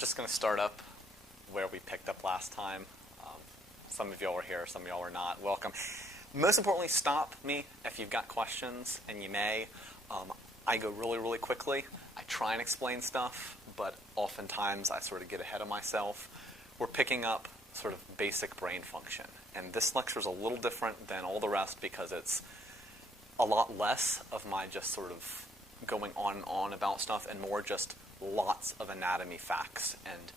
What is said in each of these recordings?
just going to start up where we picked up last time. Some of y'all were here, some of y'all were not. Welcome. Most importantly, stop me if you've got questions, and you may. I go really, really quickly. I try and explain stuff, but oftentimes I sort of get ahead of myself. We're picking up sort of basic brain function, and this lecture is a little different than all the rest because it's a lot less of my just sort of going on and on about stuff and more just lots of anatomy facts. And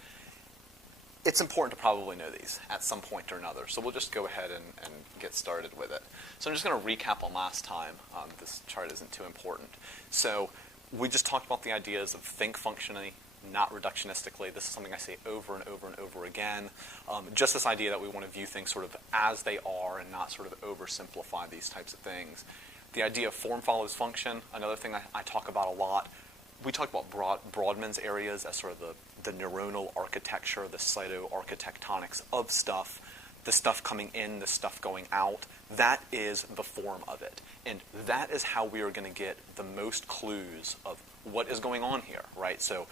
it's important to probably know these at some point or another. So we'll just go ahead and get started with it. So I'm just going to recap on last time. This chart isn't too important. So we just talked about the ideas of think functionally, not reductionistically. This is something I say over and over and over again. Just this idea that we want to view things sort of as they are and not sort of oversimplify these types of things. The idea of form follows function, another thing I talk about a lot. We talk about Brodmann's areas as sort of the neuronal architecture, the cytoarchitectonics of stuff, the stuff coming in, the stuff going out. That is the form of it. And that is how we are going to get the most clues of what is going on here, right? So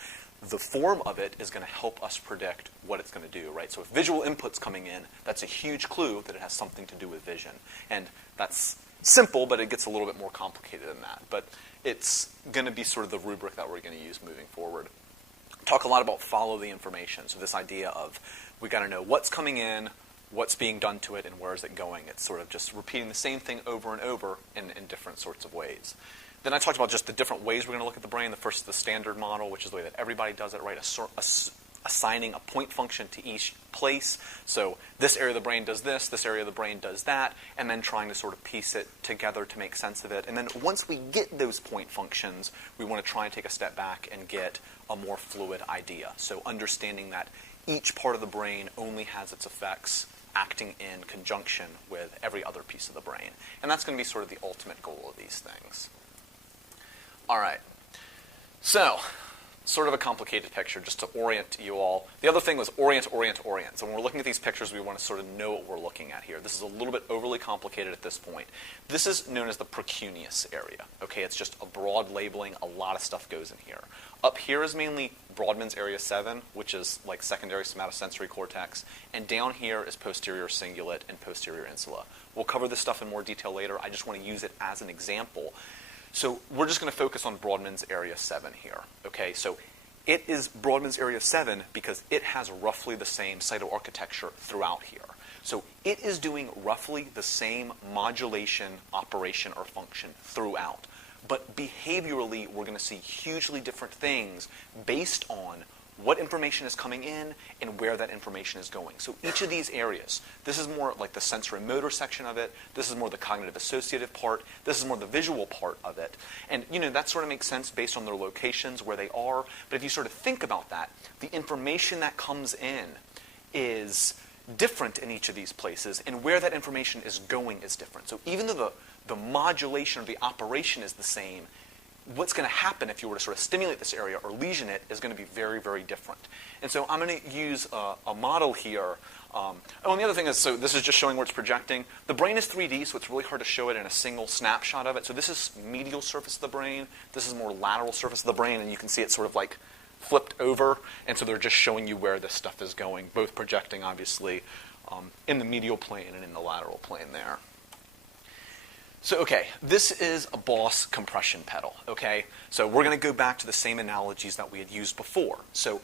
the form of it is going to help us predict what it's going to do, right? So if visual input's coming in, that's a huge clue that it has something to do with vision. And that's simple, but it gets a little bit more complicated than that. But it's going to be sort of the rubric that we're going to use moving forward. Talk a lot about follow the information. So this idea of we got to know what's coming in, what's being done to it, and where is it going. It's sort of just repeating the same thing over and over in different sorts of ways. Then I talked about just the different ways we're going to look at the brain. The first is the standard model, which is the way that everybody does it, right? Assigning a point function to each place. So this area of the brain does this area of the brain does that, and then trying to sort of piece it together to make sense of it. And then once we get those point functions, we want to try and take a step back and get a more fluid idea. So understanding that each part of the brain only has its effects acting in conjunction with every other piece of the brain. And that's going to be sort of the ultimate goal of these things. All right. So sort of a complicated picture just to orient you all. The other thing was orient. So when we're looking at these pictures, we want to sort of know what we're looking at here. This is a little bit overly complicated at this point. This is known as the precuneus area. Okay, it's just a broad labeling. A lot of stuff goes in here. Up here is mainly Brodmann's area 7, which is like secondary somatosensory cortex. And down here is posterior cingulate and posterior insula. We'll cover this stuff in more detail later. I just want to use it as an example. So we're just going to focus on Brodmann's area 7 here. Okay, so it is Brodmann's area 7 because it has roughly the same cytoarchitecture throughout here. So it is doing roughly the same modulation, operation, or function throughout. But behaviorally, we're going to see hugely different things based on what information is coming in and where that information is going. So each of these areas, this is more like the sensory motor section of it, this is more the cognitive associative part, this is more the visual part of it. And that sort of makes sense based on their locations, where they are. But if you sort of think about that, the information that comes in is different in each of these places, and where that information is going is different. So even though the modulation or the operation is the same, what's going to happen if you were to sort of stimulate this area or lesion it is going to be very, very different. And so I'm going to use a model here. And the other thing is, so this is just showing where it's projecting. The brain is 3D, so it's really hard to show it in a single snapshot of it. So this is medial surface of the brain. This is more lateral surface of the brain, and you can see it sort of like flipped over. And so they're just showing you where this stuff is going, both projecting, obviously, in the medial plane and in the lateral plane there. So, okay, this is a Boss compression pedal, okay? So we're going to go back to the same analogies that we had used before. So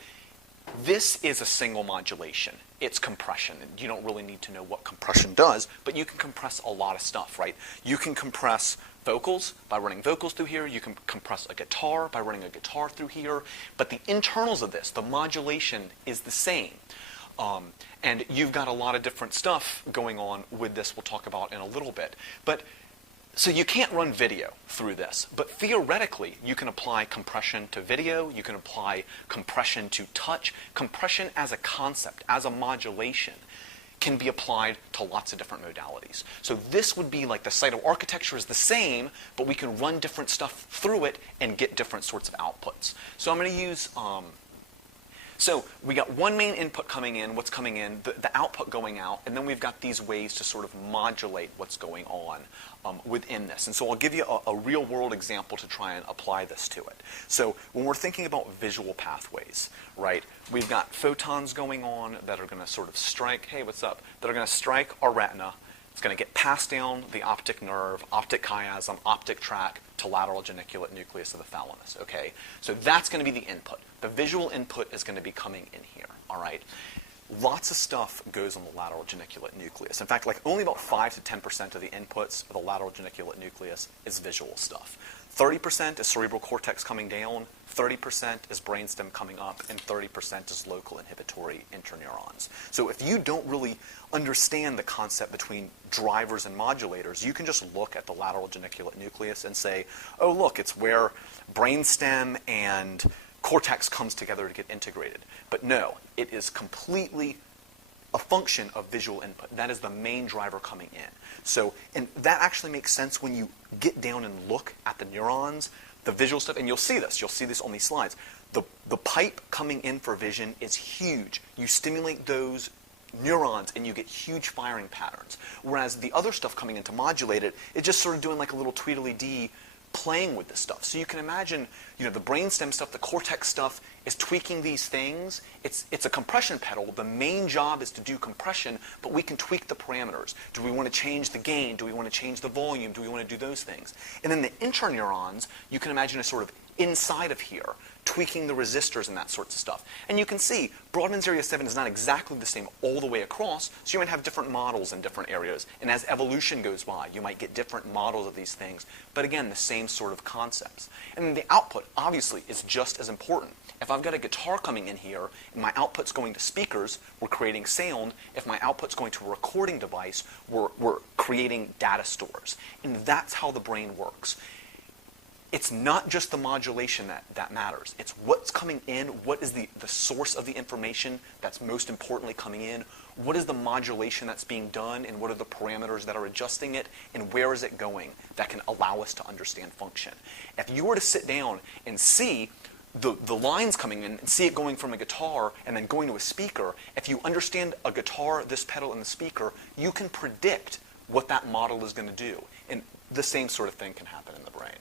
this is a single modulation. It's compression. And you don't really need to know what compression does, but you can compress a lot of stuff, right? You can compress vocals by running vocals through here. You can compress a guitar by running a guitar through here. But the internals of this, the modulation, is the same. And you've got a lot of different stuff going on with this we'll talk about in a little bit. So you can't run video through this, but theoretically you can apply compression to video, you can apply compression to touch. Compression as a concept, as a modulation, can be applied to lots of different modalities. So this would be like the cytoarchitecture is the same, but we can run different stuff through it and get different sorts of outputs. So I'm going to use So we got one main input coming in, what's coming in, the output going out, and then we've got these ways to sort of modulate what's going on within this. And so I'll give you a real-world example to try and apply this to it. So when we're thinking about visual pathways, right, we've got photons going on that are going to sort of strike, hey, what's up, that are going to strike our retina. It's going to get passed down the optic nerve, optic chiasm, optic tract to lateral geniculate nucleus of the thalamus, okay? So that's going to be the input. The visual input is going to be coming in here, all right? Lots of stuff goes on the lateral geniculate nucleus. In fact, like only about 5 to 10% of the inputs of the lateral geniculate nucleus is visual stuff. 30% is cerebral cortex coming down, 30% is brainstem coming up, and 30% is local inhibitory interneurons. So if you don't really understand the concept between drivers and modulators, you can just look at the lateral geniculate nucleus and say, oh, look, it's where brainstem and cortex comes together to get integrated. But no, it is completely a function of visual input. That is the main driver coming in. So, and that actually makes sense when you get down and look at the neurons, the visual stuff, and you'll see this on these slides. The pipe coming in for vision is huge. You stimulate those neurons and you get huge firing patterns. Whereas the other stuff coming in to modulate it is just sort of doing like a little tweedledee playing with this stuff. So you can imagine, the brainstem stuff, the cortex stuff is tweaking these things. It's a compression pedal. The main job is to do compression, but we can tweak the parameters. Do we want to change the gain? Do we want to change the volume? Do we want to do those things? And then the interneurons, you can imagine, is sort of inside of here, tweaking the resistors and that sorts of stuff. And you can see Brodmann's area 7 is not exactly the same all the way across, so you might have different models in different areas. And as evolution goes by, you might get different models of these things, but again, the same sort of concepts. And then the output, obviously, is just as important. If I've got a guitar coming in here, and my output's going to speakers, we're creating sound. If my output's going to a recording device, we're creating data stores. And that's how the brain works. It's not just the modulation that matters. It's what's coming in, what is the source of the information that's most importantly coming in, what is the modulation that's being done, and what are the parameters that are adjusting it, and where is it going that can allow us to understand function. If you were to sit down and see the lines coming in and see it going from a guitar and then going to a speaker, if you understand a guitar, this pedal, and the speaker, you can predict what that model is going to do. And the same sort of thing can happen in the brain.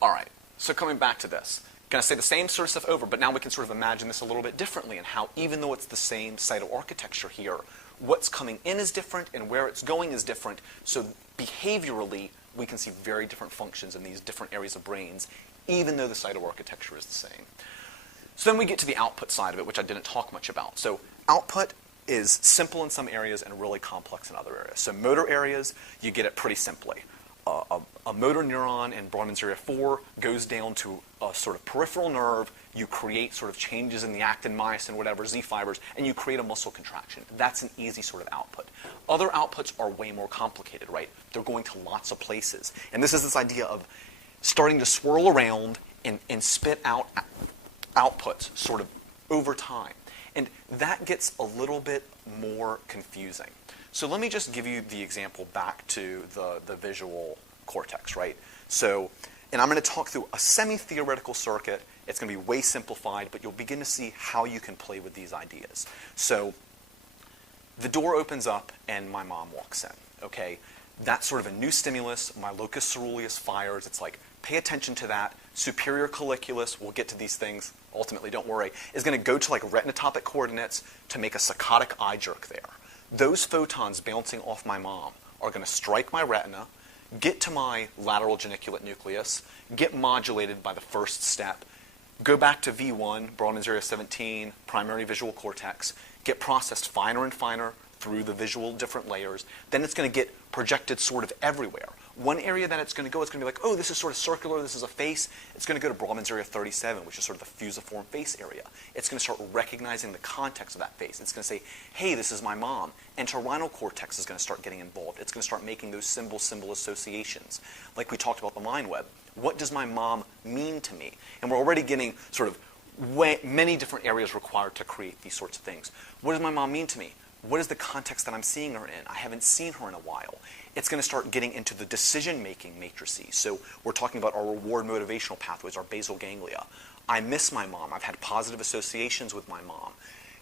All right, so coming back to this, going to say the same sort of stuff over, but now we can sort of imagine this a little bit differently and how even though it's the same cytoarchitecture here, what's coming in is different and where it's going is different. So behaviorally, we can see very different functions in these different areas of brains, even though the cytoarchitecture is the same. So then we get to the output side of it, which I didn't talk much about. So output is simple in some areas and really complex in other areas. So motor areas, you get it pretty simply. A motor neuron in Brodmann's area 4 goes down to a sort of peripheral nerve. You create sort of changes in the actin, myosin, whatever, Z fibers, and you create a muscle contraction. That's an easy sort of output. Other outputs are way more complicated, right? They're going to lots of places. And this is this idea of starting to swirl around and spit out outputs sort of over time. And that gets a little bit more confusing. So let me just give you the example back to the visual cortex, right? So, and I'm going to talk through a semi-theoretical circuit. It's going to be way simplified, but you'll begin to see how you can play with these ideas. So the door opens up and my mom walks in, okay? That's sort of a new stimulus. My locus ceruleus fires. It's like, pay attention to that. Superior colliculus, we'll get to these things, ultimately, don't worry, is going to go to like retinotopic coordinates to make a saccadic eye jerk there. Those photons bouncing off my mom are going to strike my retina, get to my lateral geniculate nucleus, get modulated by the first step, go back to V1, Brodmann's area 17, primary visual cortex, get processed finer and finer through the visual different layers. Then it's going to get projected sort of everywhere. One area that it's going to go, it's going to be like, oh, this is sort of circular, this is a face. It's going to go to Brodmann's area 37, which is sort of the fusiform face area. It's going to start recognizing the context of that face. It's going to say, hey, this is my mom. Entorhinal cortex is going to start getting involved. It's going to start making those symbol-symbol associations. Like we talked about the mind web. What does my mom mean to me? And we're already getting sort of many different areas required to create these sorts of things. What does my mom mean to me? What is the context that I'm seeing her in? I haven't seen her in a while. It's going to start getting into the decision-making matrices. So we're talking about our reward motivational pathways, our basal ganglia. I miss my mom. I've had positive associations with my mom.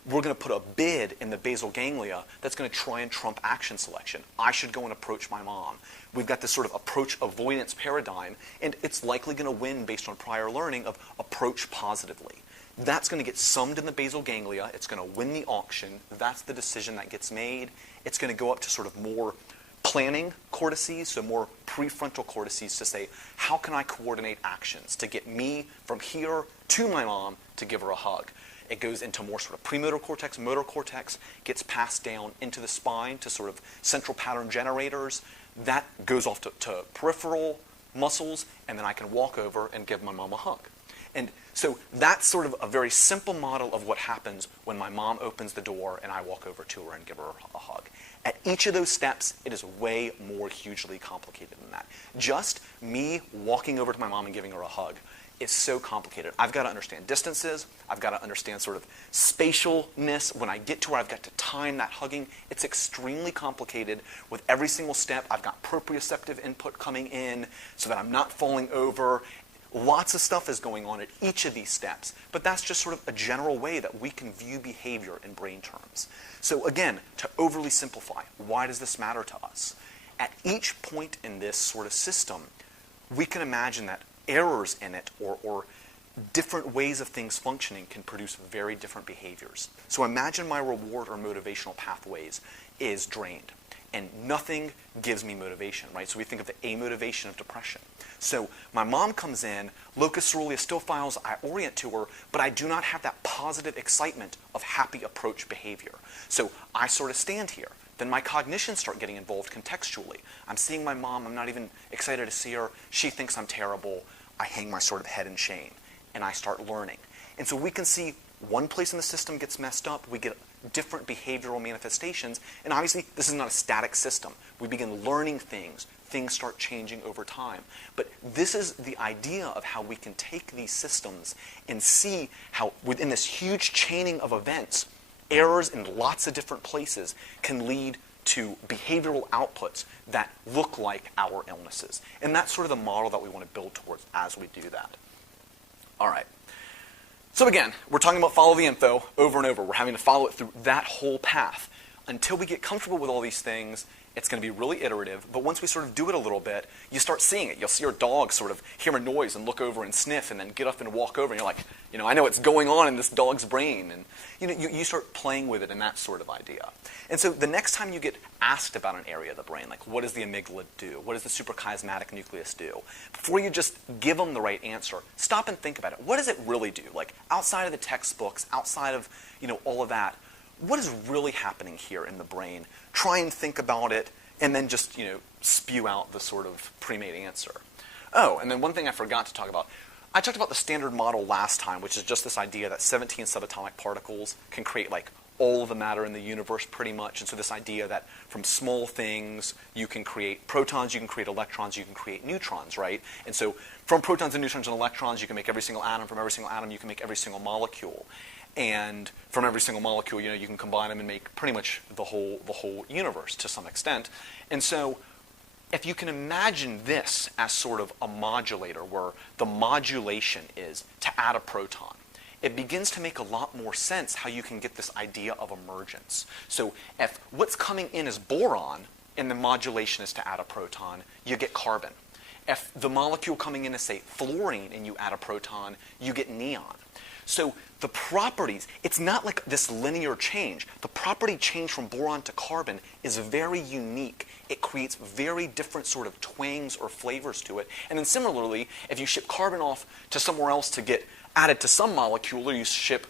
We're going to put a bid in the basal ganglia that's going to try and trump action selection. I should go and approach my mom. We've got this sort of approach avoidance paradigm, and it's likely going to win based on prior learning of approach positively. That's going to get summed in the basal ganglia. It's going to win the auction. That's the decision that gets made. It's going to go up to sort of more planning cortices, so more prefrontal cortices to say, how can I coordinate actions to get me from here to my mom to give her a hug? It goes into more sort of premotor cortex, motor cortex, gets passed down into the spine to sort of central pattern generators. That goes off to peripheral muscles, and then I can walk over and give my mom a hug. And so that's sort of a very simple model of what happens when my mom opens the door and I walk over to her and give her a hug. At each of those steps, it is way more hugely complicated than that. Just me walking over to my mom and giving her a hug is so complicated. I've got to understand distances. I've got to understand sort of spatialness. When I get to where I've got to time that hugging, it's extremely complicated. With every single step, I've got proprioceptive input coming in so that I'm not falling over. Lots of stuff is going on at each of these steps, but that's just sort of a general way that we can view behavior in brain terms. So again, to overly simplify, why does this matter to us? At each point in this sort of system, we can imagine that errors in it or different ways of things functioning can produce very different behaviors. So imagine my reward or motivational pathways is drained, and nothing gives me motivation, right? So we think of the amotivation of depression. So my mom comes in, locus coeruleus still files, I orient to her, but I do not have that positive excitement of happy approach behavior. So I sort of stand here. Then my cognitions start getting involved contextually. I'm seeing my mom, I'm not even excited to see her, she thinks I'm terrible, I hang my sort of head in shame, and I start learning. And so we can see one place in the system gets messed up, we get different behavioral manifestations, and obviously this is not a static system. We begin learning things start changing over time. But this is the idea of how we can take these systems and see how within this huge chaining of events, errors in lots of different places can lead to behavioral outputs that look like our illnesses. And that's sort of the model that we want to build towards as we do that. All right. So again, we're talking about follow the info over and over. We're having to follow it through that whole path. Until we get comfortable with all these things, it's going to be really iterative, but once we sort of do it a little bit, you start seeing it. You'll see your dog sort of hear a noise and look over and sniff and then get up and walk over, and you're like, I know what's going on in this dog's brain. And you start playing with it and that sort of idea. And so the next time you get asked about an area of the brain, like what does the amygdala do? What does the suprachiasmatic nucleus do? Before you just give them the right answer, stop and think about it. What does it really do? Like outside of the textbooks, outside of all of that, what is really happening here in the brain? Try and think about it, and then just, spew out the sort of pre-made answer. Oh, and then one thing I forgot to talk about. I talked about the standard model last time, which is just this idea that 17 subatomic particles can create like all of the matter in the universe pretty much. And so this idea that from small things, you can create protons, you can create electrons, you can create neutrons, right? And so from protons and neutrons and electrons, you can make every single atom. From every single atom, you can make every single molecule. And from every single molecule, you can combine them and make pretty much the whole universe to some extent. And so if you can imagine this as sort of a modulator where the modulation is to add a proton, it begins to make a lot more sense how you can get this idea of emergence. So if what's coming in is boron and the modulation is to add a proton, you get carbon. If the molecule coming in is, say, fluorine and you add a proton, you get neon. So the properties, it's not like this linear change. The property change from boron to carbon is very unique. It creates very different sort of twangs or flavors to it. And then similarly, if you ship carbon off to somewhere else to get added to some molecule, or you ship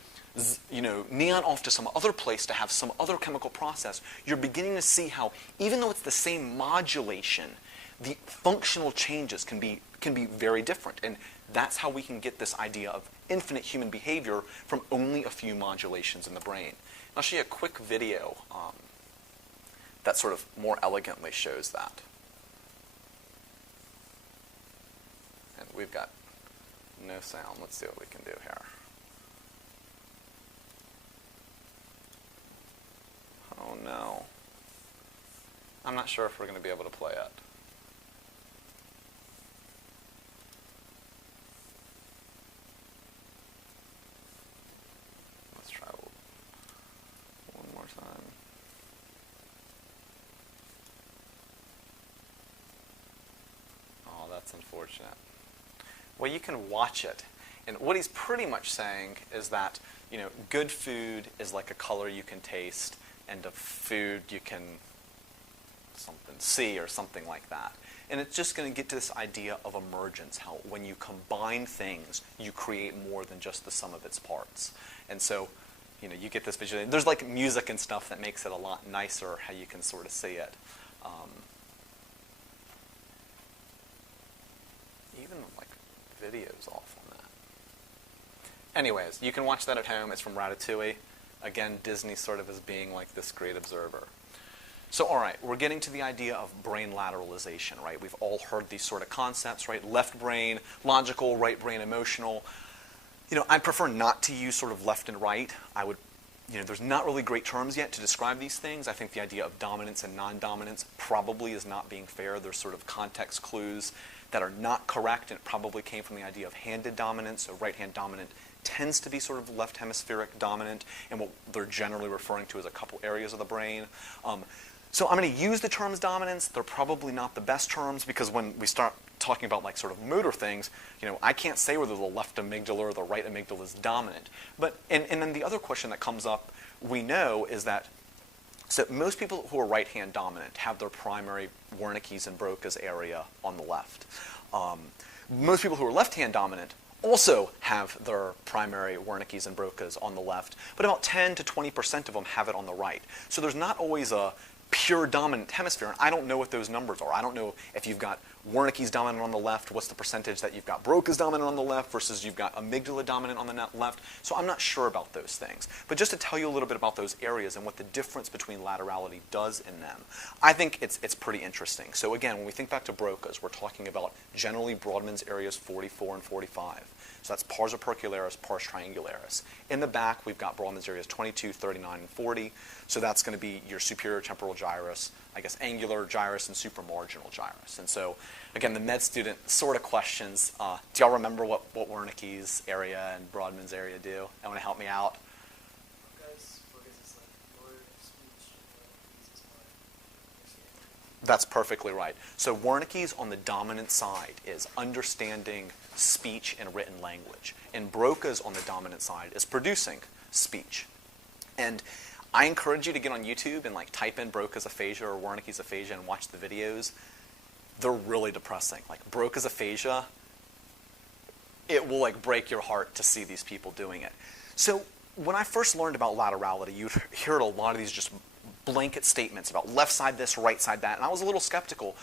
neon off to some other place to have some other chemical process, you're beginning to see how, even though it's the same modulation, the functional changes can be very different. And that's how we can get this idea of infinite human behavior from only a few modulations in the brain. I'll show you a quick video that sort of more elegantly shows that. And we've got no sound. Let's see what we can do here. Oh no. I'm not sure if we're going to be able to play it. That's unfortunate. Well, you can watch it. And what he's pretty much saying is that, good food is like a color you can taste, and a food you can see or something like that. And it's just going to get to this idea of emergence, how when you combine things, you create more than just the sum of its parts. And so, you get this visual. There's like music and stuff that makes it a lot nicer how you can sort of see it. Even like video's off on that. Anyways, you can watch that at home. It's from Ratatouille. Again, Disney sort of as being like this great observer. So, all right, we're getting to the idea of brain lateralization, right? We've all heard these sort of concepts, right? Left brain, logical, right brain, emotional. I prefer not to use sort of left and right. I would, there's not really great terms yet to describe these things. I think the idea of dominance and non-dominance probably is not being fair. There's sort of context clues that are not correct, and it probably came from the idea of handed dominance. So right-hand dominant tends to be sort of left hemispheric dominant, and what they're generally referring to is a couple areas of the brain. So I'm going to use the terms dominance. They're probably not the best terms, because when we start talking about like sort of motor things, I can't say whether the left amygdala or the right amygdala is dominant. But and then the other question that comes up, we know, is that so most people who are right-hand dominant have their primary Wernicke's and Broca's area on the left. Most people who are left-hand dominant also have their primary Wernicke's and Broca's on the left, but about 10 to 20% of them have it on the right. So there's not always a pure dominant hemisphere, and I don't know what those numbers are. I don't know if you've got Wernicke's dominant on the left, what's the percentage that you've got Broca's dominant on the left versus you've got amygdala dominant on the left. So I'm not sure about those things. But just to tell you a little bit about those areas and what the difference between laterality does in them, I think it's pretty interesting. So again, when we think back to Broca's, we're talking about generally Brodmann's areas 44 and 45. So that's pars opercularis, pars triangularis. In the back, we've got Brodmann's areas 22, 39, and 40. So that's going to be your superior temporal gyrus, I guess angular gyrus, and supramarginal gyrus. And so, again, the med student sort of questions, do y'all remember what Wernicke's area and Brodmann's area do? Want to help me out? That's perfectly right. So Wernicke's on the dominant side is understanding speech and written language. And Broca's on the dominant side is producing speech. And I encourage you to get on YouTube and like type in Broca's aphasia or Wernicke's aphasia and watch the videos. They're really depressing. Like Broca's aphasia, it will like break your heart to see these people doing it. So when I first learned about laterality, you heard a lot of these just blanket statements about left side this, right side that, and I was a little skeptical.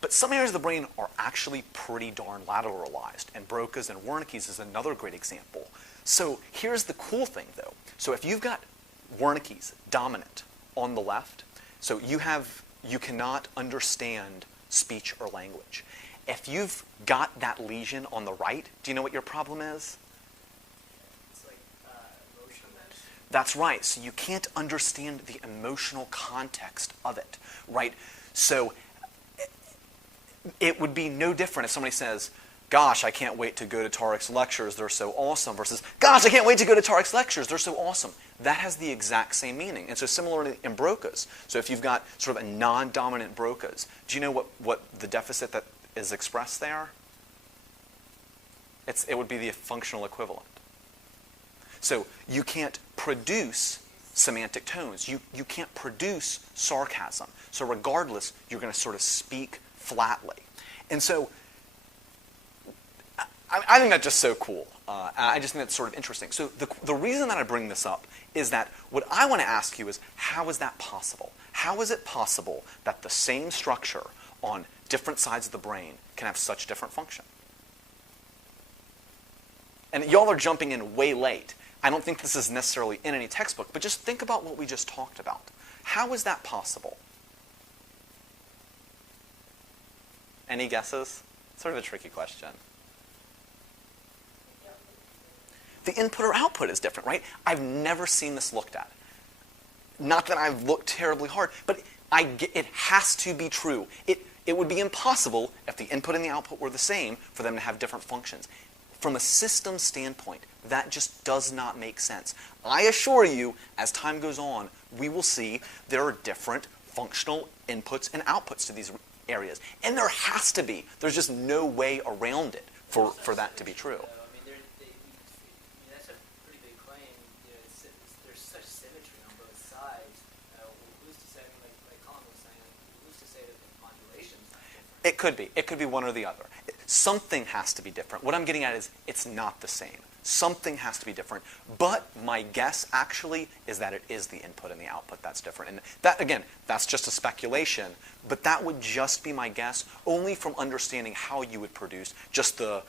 But some areas of the brain are actually pretty darn lateralized, and Broca's and Wernicke's is another great example. So here's the cool thing, though. So if you've got Wernicke's dominant on the left, so you cannot understand speech or language. If you've got that lesion on the right, do you know what your problem is? That's right. So you can't understand the emotional context of it, right? So it would be no different if somebody says, gosh, I can't wait to go to Tarek's lectures, they're so awesome, versus, gosh, I can't wait to go to Tarek's lectures, they're so awesome. That has the exact same meaning. And so similarly in Broca's, so if you've got sort of a non-dominant Broca's, do you know what the deficit that is expressed there? It would be the functional equivalent. So you can't produce semantic tones. You can't produce sarcasm. So regardless, you're going to sort of speak flatly. And so I think that's just so cool. I just think that's sort of interesting. So the reason that I bring this up is that what I want to ask you is, how is that possible? How is it possible that the same structure on different sides of the brain can have such different function? And y'all are jumping in way late. I don't think this is necessarily in any textbook, but just think about what we just talked about. How is that possible? Any guesses? Sort of a tricky question. The input or output is different, right? I've never seen this looked at. Not that I've looked terribly hard, but it has to be true. It would be impossible if the input and the output were the same for them to have different functions. From a system standpoint, that just does not make sense. I assure you, as time goes on, we will see there are different functional inputs and outputs to these areas. And there has to be. There's just no way around it for that to be true. That's a pretty big claim. There's such symmetry on both sides. Who's to say, like Colin was saying, who's to say that the modulation's not different? It could be. It could be one or the other. Something has to be different. What I'm getting at is it's not the same. Something has to be different. But my guess, actually, is that it is the input and the output that's different. And that, again, that's just a speculation. But that would just be my guess, only from understanding how you would produce, just the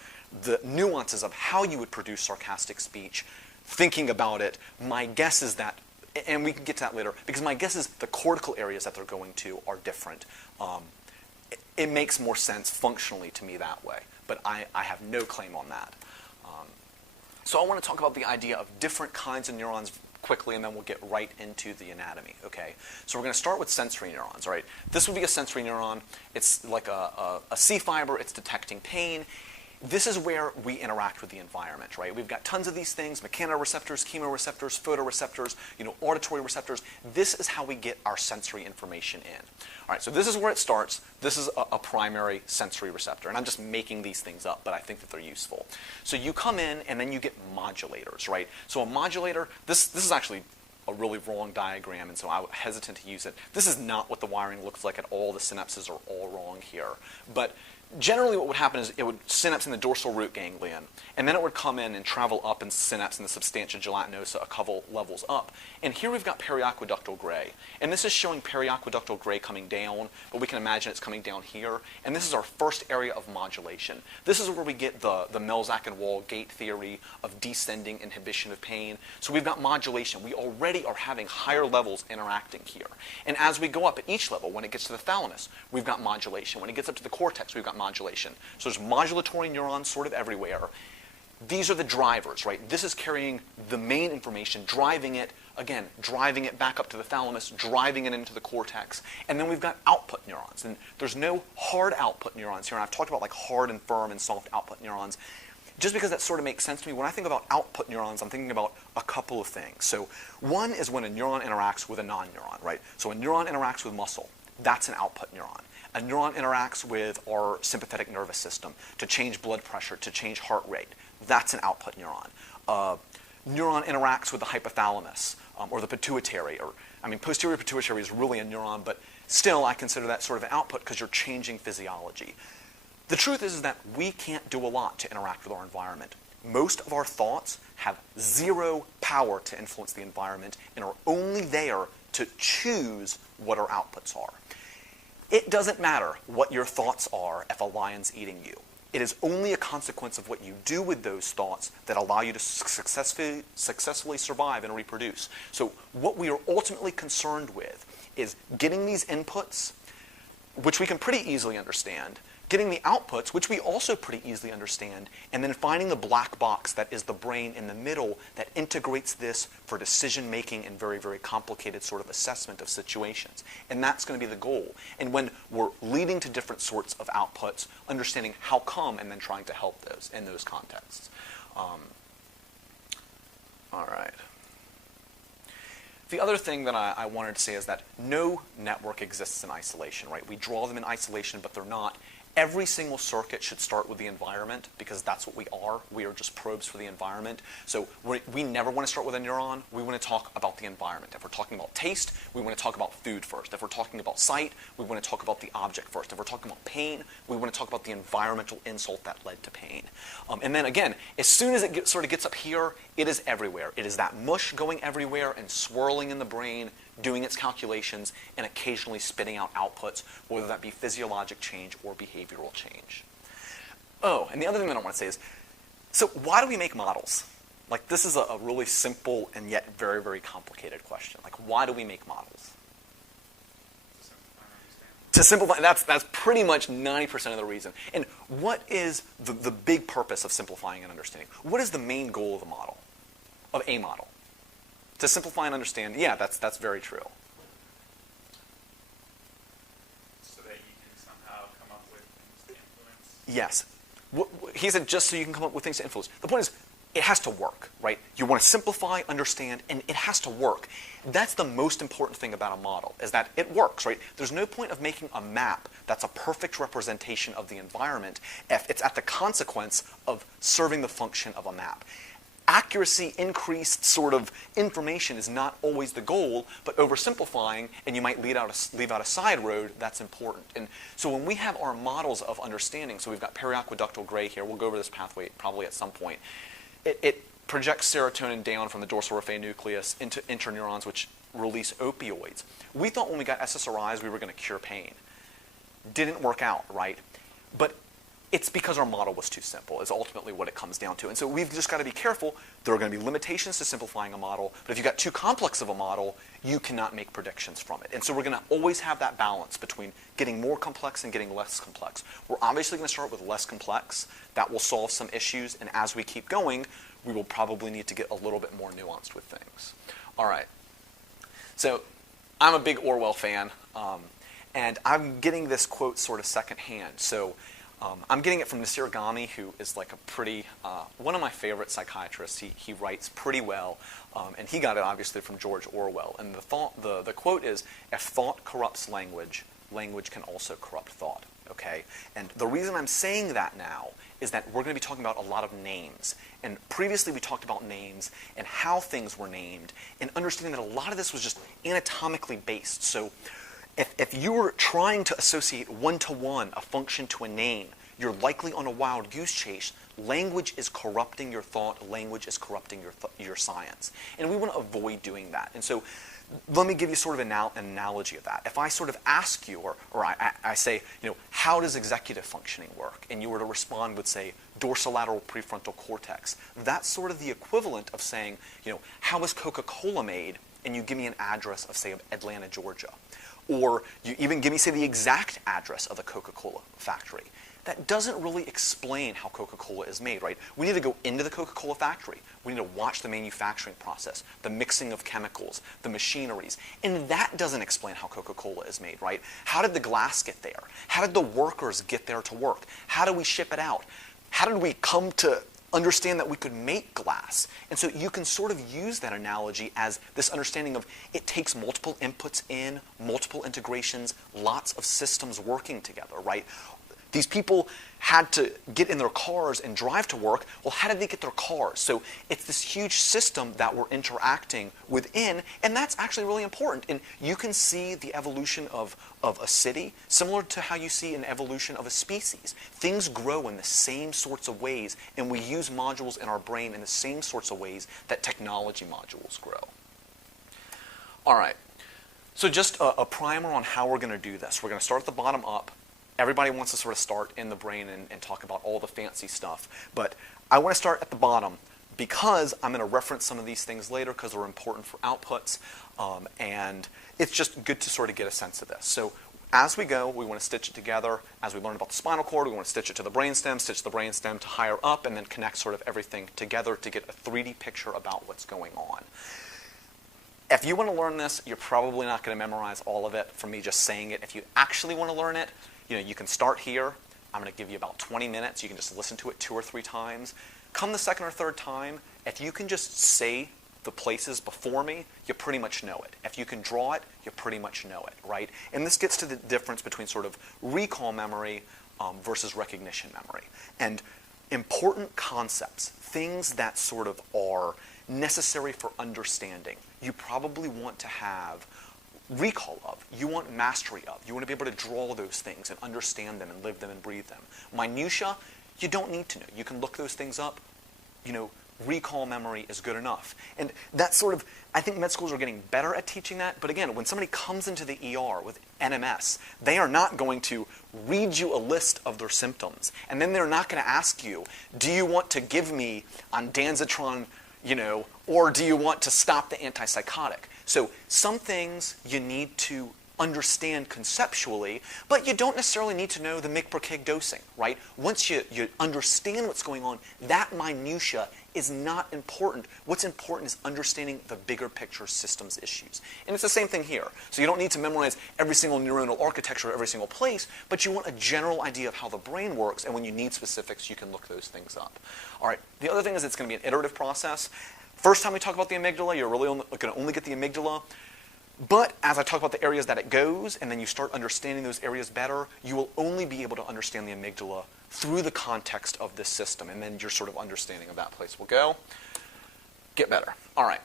nuances of how you would produce sarcastic speech, thinking about it. My guess is that, and we can get to that later, because my guess is the cortical areas that they're going to are different. It makes more sense functionally to me that way. But I have no claim on that. So I want to talk about the idea of different kinds of neurons quickly, and then we'll get right into the anatomy, okay? So we're going to start with sensory neurons, right? This would be a sensory neuron. It's like a C fiber. It's detecting pain. This is where we interact with the environment, right? We've got tons of these things: mechanoreceptors, chemoreceptors, photoreceptors, auditory receptors. This is how we get our sensory information in. All right, so this is where it starts. This is a primary sensory receptor, and I'm just making these things up, but I think that they're useful. So you come in, and then you get modulators, right? So a modulator, this is actually a really wrong diagram, and so I'm hesitant to use it. This is not what the wiring looks like at all. The synapses are all wrong here. But generally what would happen is it would synapse in the dorsal root ganglion, and then it would come in and travel up and synapse in the substantia gelatinosa a couple levels up. And here we've got periaqueductal gray. And this is showing periaqueductal gray coming down, but we can imagine it's coming down here. And this is our first area of modulation. This is where we get the Melzack and Wall gate theory of descending inhibition of pain. So we've got modulation. We already are having higher levels interacting here. And as we go up at each level, when it gets to the thalamus, we've got modulation. When it gets up to the cortex, we've got modulation. So there's modulatory neurons sort of everywhere. These are the drivers, right? This is carrying the main information, driving it, again, driving it back up to the thalamus, driving it into the cortex. And then we've got output neurons. And there's no hard output neurons here. And I've talked about like hard and firm and soft output neurons, just because that sort of makes sense to me. When I think about output neurons, I'm thinking about a couple of things. So one is when a neuron interacts with a non-neuron, right? So a neuron interacts with muscle. That's an output neuron. A neuron interacts with our sympathetic nervous system to change blood pressure, to change heart rate. That's an output neuron. Neuron interacts with the hypothalamus or the pituitary. Posterior pituitary is really a neuron, but still I consider that sort of an output because you're changing physiology. The truth is that we can't do a lot to interact with our environment. Most of our thoughts have zero power to influence the environment and are only there to choose what our outputs are. It doesn't matter what your thoughts are if a lion's eating you. It is only a consequence of what you do with those thoughts that allow you to successfully survive and reproduce. So what we are ultimately concerned with is getting these inputs, which we can pretty easily understand, getting the outputs, which we also pretty easily understand, and then finding the black box that is the brain in the middle that integrates this for decision-making and very, very complicated sort of assessment of situations. And that's going to be the goal. And when we're leading to different sorts of outputs, understanding how come and then trying to help those in those contexts. All right. The other thing that I wanted to say is that no network exists in isolation, right? We draw them in isolation, but they're not. Every single circuit should start with the environment because that's what we are. We are just probes for the environment. So we never want to start with a neuron. We want to talk about the environment. If we're talking about taste, we want to talk about food first. If we're talking about sight, we want to talk about the object first. If we're talking about pain, we want to talk about the environmental insult that led to pain. And then again, as soon as it sort of gets up here, it is everywhere. It is that mush going everywhere and swirling in the brain, doing its calculations, and occasionally spitting out outputs, whether that be physiologic change or behavioral change. Oh, and the other thing that I want to say is, so why do we make models? Like, this is a really simple and yet very, very complicated question. Like, why do we make models? To simplify, that's pretty much 90% of the reason. And what is the big purpose of simplifying and understanding? What is the main goal of the model, of a model? To simplify and understand, yeah, that's very true. So that you can somehow come up with things to influence? Yes. He said just so you can come up with things to influence. The point is, it has to work, right? You want to simplify, understand, and it has to work. That's the most important thing about a model, is that it works, right? There's no point of making a map that's a perfect representation of the environment if it's at the consequence of serving the function of a map. Accuracy, increased sort of information is not always the goal, but oversimplifying, and you might leave out a side road, that's important. And so when we have our models of understanding, so we've got periaqueductal gray here, we'll go over this pathway probably at some point. It projects serotonin down from the dorsal raphe nucleus into interneurons, which release opioids. We thought when we got SSRIs we were going to cure pain. Didn't work out, right? But it's because our model was too simple, is ultimately what it comes down to. And so we've just got to be careful. There are going to be limitations to simplifying a model, but if you've got too complex of a model, you cannot make predictions from it. And so we're going to always have that balance between getting more complex and getting less complex. We're obviously going to start with less complex. That will solve some issues, and as we keep going, we will probably need to get a little bit more nuanced with things. All right. So I'm a big Orwell fan, and I'm getting this quote sort of secondhand. So I'm getting it from Nasir Ghami, who is like a pretty, one of my favorite psychiatrists. He writes pretty well, and he got it obviously from George Orwell. And the quote is, if thought corrupts language, language can also corrupt thought. Okay? And the reason I'm saying that now is that we're going to be talking about a lot of names. And previously we talked about names and how things were named, and understanding that a lot of this was just anatomically based. So if you were trying to associate one-to-one a function to a name, you're likely on a wild goose chase. Language is corrupting your thought. Language is corrupting your science. And we want to avoid doing that. And so let me give you sort of an analogy of that. If I sort of ask you, or I say, how does executive functioning work? And you were to respond with, say, dorsolateral prefrontal cortex. That's sort of the equivalent of saying, how is Coca-Cola made? And you give me an address of, say, Atlanta, Georgia. Or you even give me, say, the exact address of a Coca-Cola factory. That doesn't really explain how Coca-Cola is made, right? We need to go into the Coca-Cola factory. We need to watch the manufacturing process, the mixing of chemicals, the machineries. And that doesn't explain how Coca-Cola is made, right? How did the glass get there? How did the workers get there to work? How do we ship it out? How did we come to understand that we could make glass? And so you can sort of use that analogy as this understanding of it takes multiple inputs in, multiple integrations, lots of systems working together, right? These people had to get in their cars and drive to work. Well, how did they get their cars? So it's this huge system that we're interacting within, and that's actually really important. And you can see the evolution of a city similar to how you see an evolution of a species. Things grow in the same sorts of ways, and we use modules in our brain in the same sorts of ways that technology modules grow. All right. So just a primer on how we're going to do this. We're going to start at the bottom up. Everybody wants to sort of start in the brain and talk about all the fancy stuff. But I want to start at the bottom because I'm going to reference some of these things later because they're important for outputs. And it's just good to sort of get a sense of this. So as we go, we want to stitch it together. As we learn about the spinal cord, we want to stitch it to the brainstem, stitch the brainstem to higher up, and then connect sort of everything together to get a 3D picture about what's going on. If you want to learn this, you're probably not going to memorize all of it from me just saying it. If you actually want to learn it, you can start here. I'm going to give you about 20 minutes. You can just listen to it 2 or 3 times. Come the second or third time, if you can just say the places before me, you pretty much know it. If you can draw it, you pretty much know it, right? And this gets to the difference between sort of recall memory versus recognition memory. And important concepts, things that sort of are necessary for understanding, you probably want to have recall of, you want mastery of. You want to be able to draw those things and understand them and live them and breathe them. Minutia, you don't need to know. You can look those things up. Recall memory is good enough. And that's sort of, I think med schools are getting better at teaching that. But again, when somebody comes into the ER with NMS, they are not going to read you a list of their symptoms. And then they're not going to ask you, do you want to give me ondansetron, or do you want to stop the antipsychotic? So some things you need to understand conceptually, but you don't necessarily need to know the mg per kg dosing, right? Once you understand what's going on, that minutia is not important. What's important is understanding the bigger picture systems issues. And it's the same thing here. So you don't need to memorize every single neuronal architecture at every single place, but you want a general idea of how the brain works, and when you need specifics, you can look those things up. All right, the other thing is it's going to be an iterative process. First time we talk about the amygdala, you're really going to only get the amygdala. But as I talk about the areas that it goes, and then you start understanding those areas better, you will only be able to understand the amygdala through the context of this system, and then your sort of understanding of that place will get better. All right.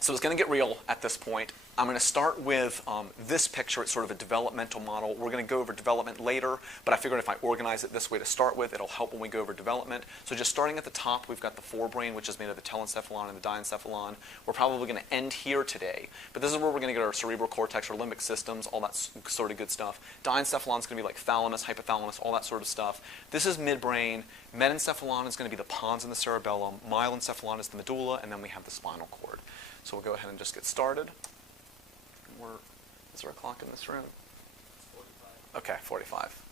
So it's going to get real at this point. I'm going to start with this picture. It's sort of a developmental model. We're going to go over development later, but I figured if I organize it this way to start with, it'll help when we go over development. So just starting at the top, we've got the forebrain, which is made of the telencephalon and the diencephalon. We're probably going to end here today, but this is where we're going to get our cerebral cortex, our limbic systems, all that sort of good stuff. Diencephalon is going to be like thalamus, hypothalamus, all that sort of stuff. This is midbrain. Metencephalon is going to be the pons in the cerebellum. Myelencephalon is the medulla, and then we have the spinal cord. So we'll go ahead and just get started. Is there a clock in this room? 45. Okay, 45.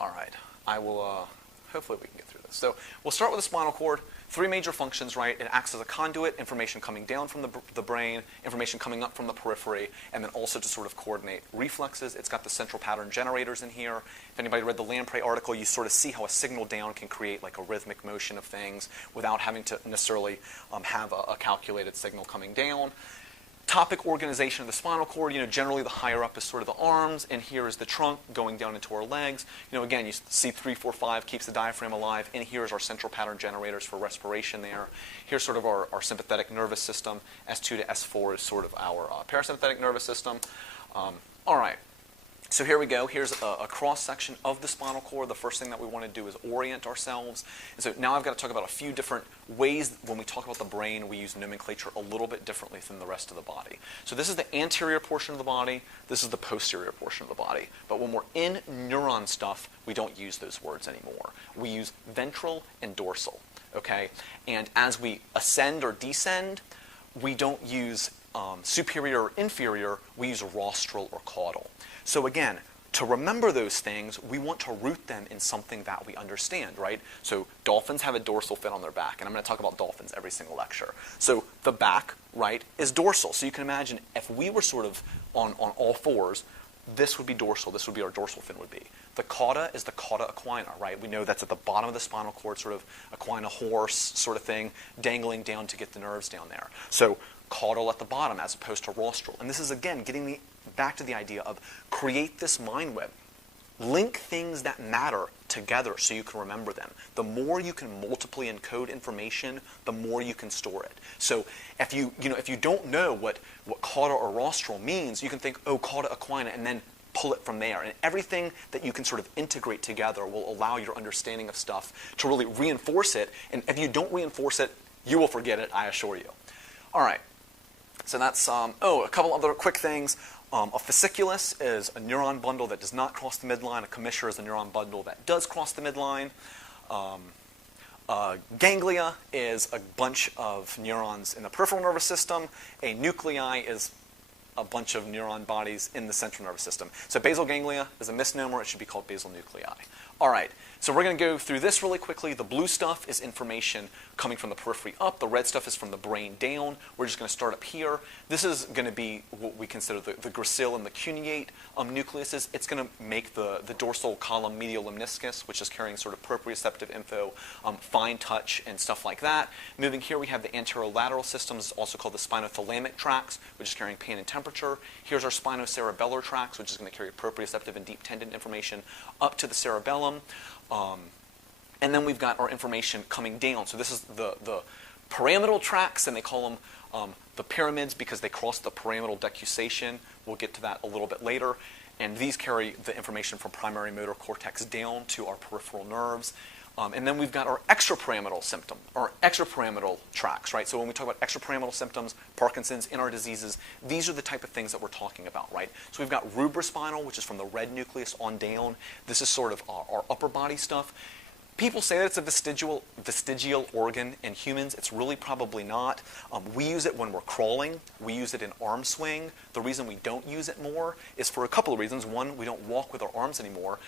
All right. I will, hopefully we can get through this. So we'll start with the spinal cord. Three major functions, right? It acts as a conduit, information coming down from the brain, information coming up from the periphery, and then also to sort of coordinate reflexes. It's got the central pattern generators in here. If anybody read the Lamprey article, you sort of see how a signal down can create like a rhythmic motion of things without having to necessarily have a calculated signal coming down. Topic organization of the spinal cord, generally the higher up is sort of the arms, and here is the trunk going down into our legs. Again, you see 3, 4, 5 keeps the diaphragm alive, and here is our central pattern generators for respiration there. Here's sort of our sympathetic nervous system. S2 to S4 is sort of our parasympathetic nervous system. All right. So here we go. Here's a cross-section of the spinal cord. The first thing that we want to do is orient ourselves. And so now I've got to talk about a few different ways. When we talk about the brain, we use nomenclature a little bit differently than the rest of the body. So this is the anterior portion of the body. This is the posterior portion of the body. But when we're in neuron stuff, we don't use those words anymore. We use ventral and dorsal, okay? And as we ascend or descend, we don't use superior or inferior. We use rostral or caudal. So again, to remember those things, we want to root them in something that we understand, right? So dolphins have a dorsal fin on their back, and I'm going to talk about dolphins every single lecture. So the back, right, is dorsal. So you can imagine if we were sort of on all fours, this would be dorsal. This would be our dorsal fin would be. The cauda is the cauda equina, right? We know that's at the bottom of the spinal cord, sort of equina horse sort of thing, dangling down to get the nerves down there. So caudal at the bottom as opposed to rostral. And this is, again, getting back to the idea of create this mind web. Link things that matter together so you can remember them. The more you can multiply encode information, the more you can store it. So if you don't know what cauda or rostral means, you can think, oh, cauda equina, and then pull it from there. And everything that you can sort of integrate together will allow your understanding of stuff to really reinforce it. And if you don't reinforce it, you will forget it, I assure you. All right. So that's, a couple other quick things. A fasciculus is a neuron bundle that does not cross the midline. A commissure is a neuron bundle that does cross the midline. Ganglia is a bunch of neurons in the peripheral nervous system. A nuclei is a bunch of neuron bodies in the central nervous system. So basal ganglia is a misnomer. It should be called basal nuclei. All right, so we're going to go through this really quickly. The blue stuff is information coming from the periphery up. The red stuff is from the brain down. We're just going to start up here. This is going to be what we consider the gracile and the cuneate nucleuses. It's going to make the dorsal column medial lemniscus, which is carrying sort of proprioceptive info, fine touch, and stuff like that. Moving here, we have the anterolateral systems, also called the spinothalamic tracts, which is carrying pain and temperature. Here's our spinocerebellar tracts, which is going to carry proprioceptive and deep tendon information up to the cerebellum. And then we've got our information coming down. So this is the pyramidal tracts, and they call them the pyramids because they cross the pyramidal decussation. We'll get to that a little bit later. And these carry the information from primary motor cortex down to our peripheral nerves. And then we've got our extrapyramidal symptom, or extrapyramidal tracts, right? So when we talk about extrapyramidal symptoms, Parkinson's, in our diseases, these are the type of things that we're talking about, right? So we've got rubrispinal, which is from the red nucleus on down. This is sort of our upper body stuff. People say that it's a vestigial organ in humans. It's really probably not. We use it when we're crawling. We use it in arm swing. The reason we don't use it more is for a couple of reasons. One, we don't walk with our arms anymore.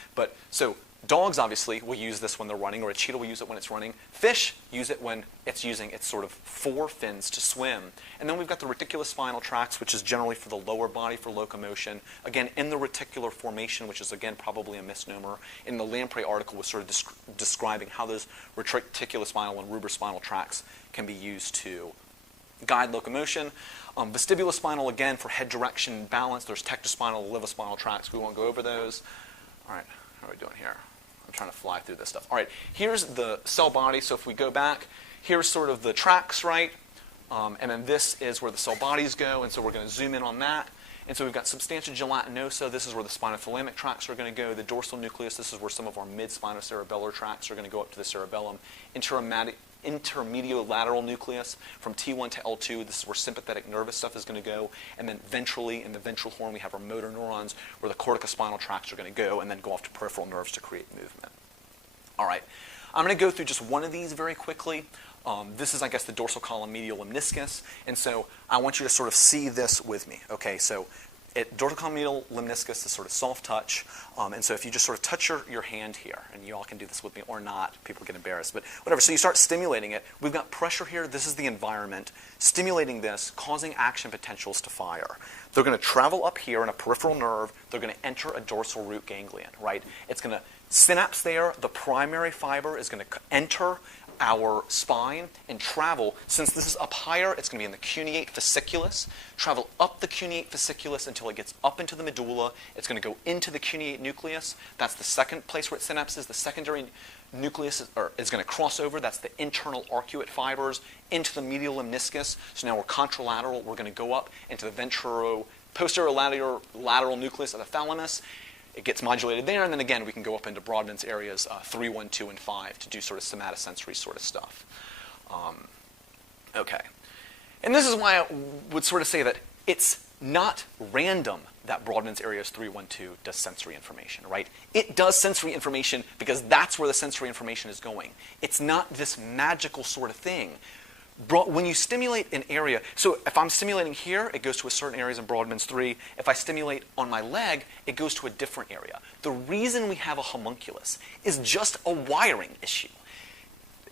So dogs obviously will use this when they're running, or a cheetah will use it when it's running. Fish use it when it's using its sort of fore fins to swim. And then we've got the reticulospinal tracts, which is generally for the lower body for locomotion. Again, in the reticular formation, which is again probably a misnomer. In the Lamprey article was sort of describing how those reticulospinal and rubrispinal tracts can be used to guide locomotion. Vestibulospinal, again, for head direction and balance. There's tectospinal, levospinal tracts. We won't go over those. All right, how are we doing here? I'm trying to fly through this stuff. All right, here's the cell body. So if we go back, here's sort of the tracks, right? And then this is where the cell bodies go, and so we're going to zoom in on that. And so we've got substantia gelatinosa. This is where the spinothalamic tracts are going to go. The dorsal nucleus, this is where some of our mid-spinocerebellar tracts are going to go up to the cerebellum. Intermediolateral nucleus, from T1 to L2, this is where sympathetic nervous stuff is going to go. And then ventrally, in the ventral horn, we have our motor neurons, where the corticospinal tracts are going to go, and then go off to peripheral nerves to create movement. All right, I'm going to go through just one of these very quickly. This is, I guess, the dorsal column medial lemniscus. And so I want you to sort of see this with me. Okay, so dorsal column medial lemniscus is sort of soft touch. And so if you just sort of touch your hand here, and you all can do this with me or not, people get embarrassed, but whatever. So you start stimulating it. We've got pressure here. This is the environment. Stimulating this, causing action potentials to fire. They're going to travel up here in a peripheral nerve. They're going to enter a dorsal root ganglion, right? It's going to synapse there. The primary fiber is going to enter our spine and travel. Since this is up higher, it's going to be in the cuneate fasciculus. Travel up the cuneate fasciculus until it gets up into the medulla. It's going to go into the cuneate nucleus. That's the second place where it synapses. The secondary nucleus is going to cross over. That's the internal arcuate fibers into the medial lemniscus. So now we're contralateral. We're going to go up into the posterior lateral nucleus of the thalamus. It gets modulated there, and then again, we can go up into Brodmann's areas 3, 1, 2, and 5 to do sort of somatosensory sort of stuff. Okay. And this is why I would sort of say that it's not random that Brodmann's areas 3, 1, 2 does sensory information, right? It does sensory information because that's where the sensory information is going. It's not this magical sort of thing. When you stimulate an area, so if I'm stimulating here, it goes to a certain areas in Brodmann's 3. If I stimulate on my leg, it goes to a different area. The reason we have a homunculus is just a wiring issue.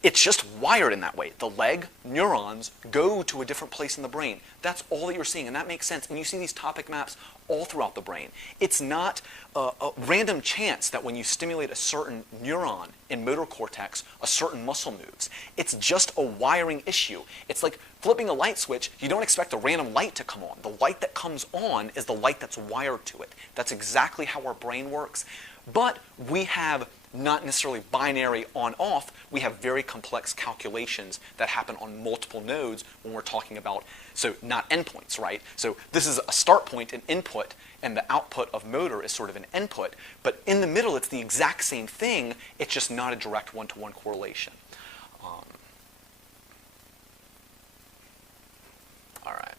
It's just wired in that way. The leg neurons go to a different place in the brain. That's all that you're seeing, and that makes sense. And you see these topic maps all throughout the brain. It's not a random chance that when you stimulate a certain neuron in motor cortex, a certain muscle moves. It's just a wiring issue. It's like flipping a light switch. You don't expect a random light to come on. The light that comes on is the light that's wired to it. That's exactly how our brain works. But we have not necessarily binary on-off. We have very complex calculations that happen on multiple nodes when we're talking about, so not endpoints, right? So this is a start point, an input, and the output of motor is sort of an input. But in the middle, it's the exact same thing. It's just not a direct one-to-one correlation. All right.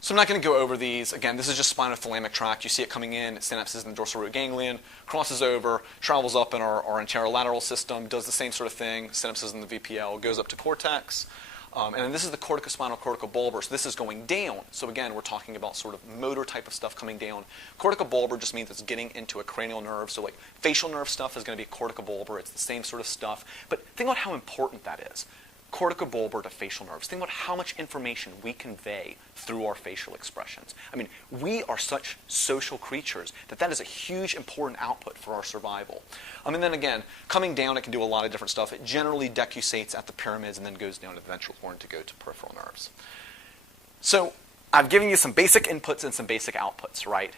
So I'm not going to go over these. Again, this is just spinothalamic tract. You see it coming in, it synapses in the dorsal root ganglion, crosses over, travels up in our anterolateral system, does the same sort of thing, synapses in the VPL, goes up to cortex. And then this is the corticospinal corticobulbar. So this is going down. So again, we're talking about sort of motor type of stuff coming down. Corticobulbar just means it's getting into a cranial nerve. So like facial nerve stuff is going to be corticobulbar. It's the same sort of stuff. But think about how important that is. Corticobulbar to facial nerves. Think about how much information we convey through our facial expressions. I mean, we are such social creatures that is a huge important output for our survival. And then again, coming down, it can do a lot of different stuff. It generally decussates at the pyramids and then goes down to the ventral horn to go to peripheral nerves. So I've given you some basic inputs and some basic outputs, right?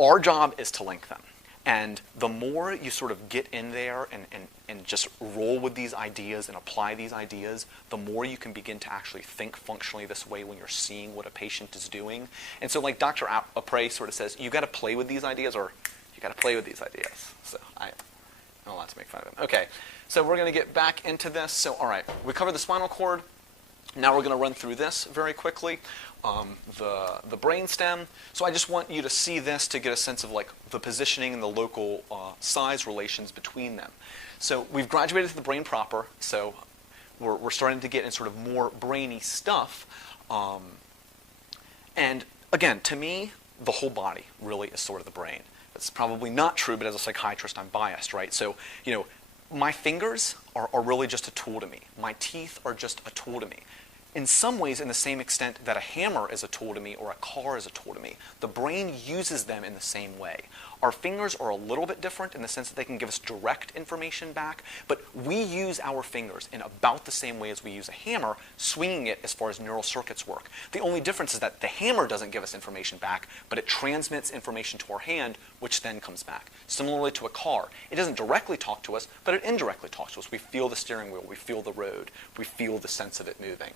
Our job is to link them. And the more you sort of get in there and just roll with these ideas and apply these ideas, the more you can begin to actually think functionally this way when you're seeing what a patient is doing. And so like Dr. Apre sort of says, you got to play with these ideas, or you got to play with these ideas. So I'm allowed to make fun of him. Okay, so we're going to get back into this. So all right, we covered the spinal cord. Now we're going to run through this very quickly, the brainstem. So I just want you to see this to get a sense of like the positioning and the local size relations between them. So we've graduated to the brain proper, so we're starting to get in sort of more brainy stuff. And again, to me, the whole body really is sort of the brain. That's probably not true, but as a psychiatrist, I'm biased, right? So, my fingers are really just a tool to me. My teeth are just a tool to me. In some ways, in the same extent that a hammer is a tool to me or a car is a tool to me, the brain uses them in the same way. Our fingers are a little bit different in the sense that they can give us direct information back, but we use our fingers in about the same way as we use a hammer, swinging it as far as neural circuits work. The only difference is that the hammer doesn't give us information back, but it transmits information to our hand, which then comes back. Similarly to a car, it doesn't directly talk to us, but it indirectly talks to us. We feel the steering wheel, we feel the road, we feel the sense of it moving.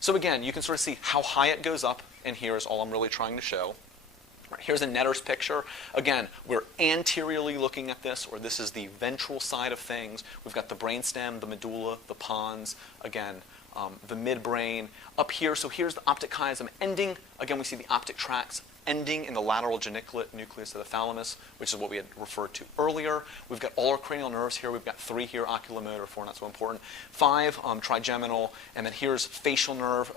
So again, you can sort of see how high it goes up, and here is all I'm really trying to show. Right, here's a Netter's picture. Again, we're anteriorly looking at this, or this is the ventral side of things. We've got the brainstem, the medulla, the pons, again, the midbrain. Up here, so here's the optic chiasm ending. Again, we see the optic tracts ending in the lateral geniculate nucleus of the thalamus, which is what we had referred to earlier. We've got all our cranial nerves here. We've got 3 here, oculomotor, 4 not so important. 5, trigeminal, and then here's facial nerve,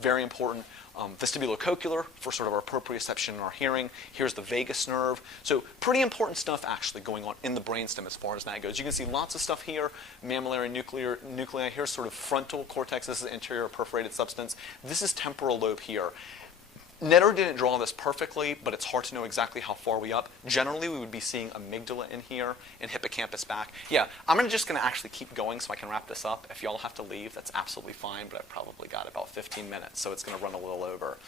very important. Vestibulocochlear for sort of our proprioception and our hearing. Here's the vagus nerve. So pretty important stuff actually going on in the brainstem as far as that goes. You can see lots of stuff here. Mammillary nuclei. Here's sort of frontal cortex. This is anterior perforated substance. This is temporal lobe here. Netter didn't draw this perfectly, but it's hard to know exactly how far we up. Generally, we would be seeing amygdala in here and hippocampus back. Yeah, I'm just going to actually keep going so I can wrap this up. If y'all have to leave, that's absolutely fine, but I've probably got about 15 minutes, so it's going to run a little over.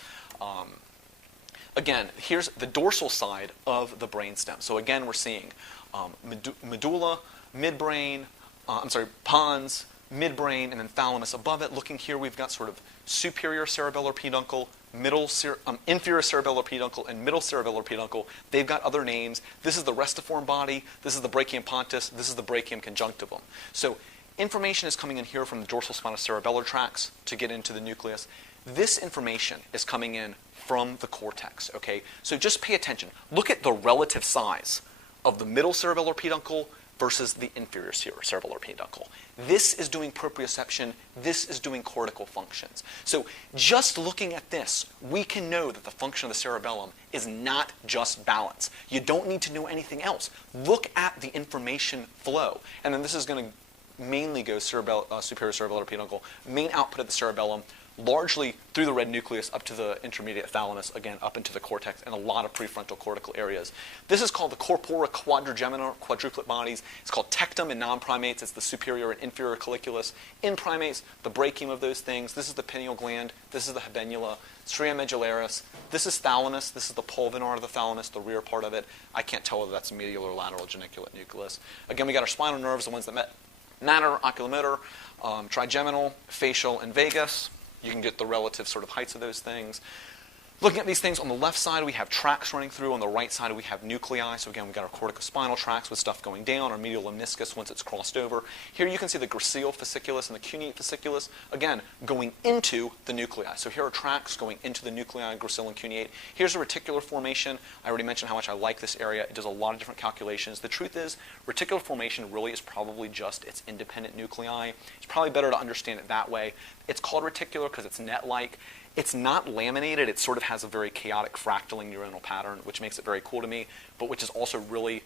Again, here's the dorsal side of the brainstem. So again, we're seeing medulla, midbrain, pons, midbrain, and then thalamus above it. Looking here, we've got sort of superior cerebellar peduncle, inferior cerebellar peduncle, and middle cerebellar peduncle. They've got other names. This is the restiform body. This is the brachium pontis. This is the brachium conjunctivum. So information is coming in here from the dorsal spinocerebellar tracts to get into the nucleus. This information is coming in from the cortex, okay? So just pay attention. Look at the relative size of the middle cerebellar peduncle versus the inferior cerebellar peduncle. This is doing proprioception. This is doing cortical functions. So just looking at this, we can know that the function of the cerebellum is not just balance. You don't need to know anything else. Look at the information flow. And then this is going to mainly go superior cerebellar peduncle, main output of the cerebellum, largely through the red nucleus up to the intermediate thalamus, again, up into the cortex, and a lot of prefrontal cortical areas. This is called the corpora quadrigemina, quadruplet bodies. It's called tectum in non-primates. It's the superior and inferior colliculus. In primates, the brachium of those things. This is the pineal gland. This is the habenula. Stria medullaris. This is thalamus. This is the pulvinar of the thalamus, the rear part of it. I can't tell whether that's medial or lateral geniculate nucleus. Again, we got our spinal nerves, the ones that matter, oculomotor, trigeminal, facial, and vagus. You can get the relative sort of heights of those things. Looking at these things, on the left side, we have tracts running through. On the right side, we have nuclei. So again, we've got our corticospinal tracts with stuff going down, our medial lemniscus once it's crossed over. Here you can see the gracial fasciculus and the cuneate fasciculus, again, going into the nuclei. So here are tracts going into the nuclei, gracial and cuneate. Here's a reticular formation. I already mentioned how much I like this area. It does a lot of different calculations. The truth is, reticular formation really is probably just its independent nuclei. It's probably better to understand it that way. It's called reticular because it's net-like. It's not laminated. It sort of has a very chaotic fractaling neuronal pattern, which makes it very cool to me, but which is also really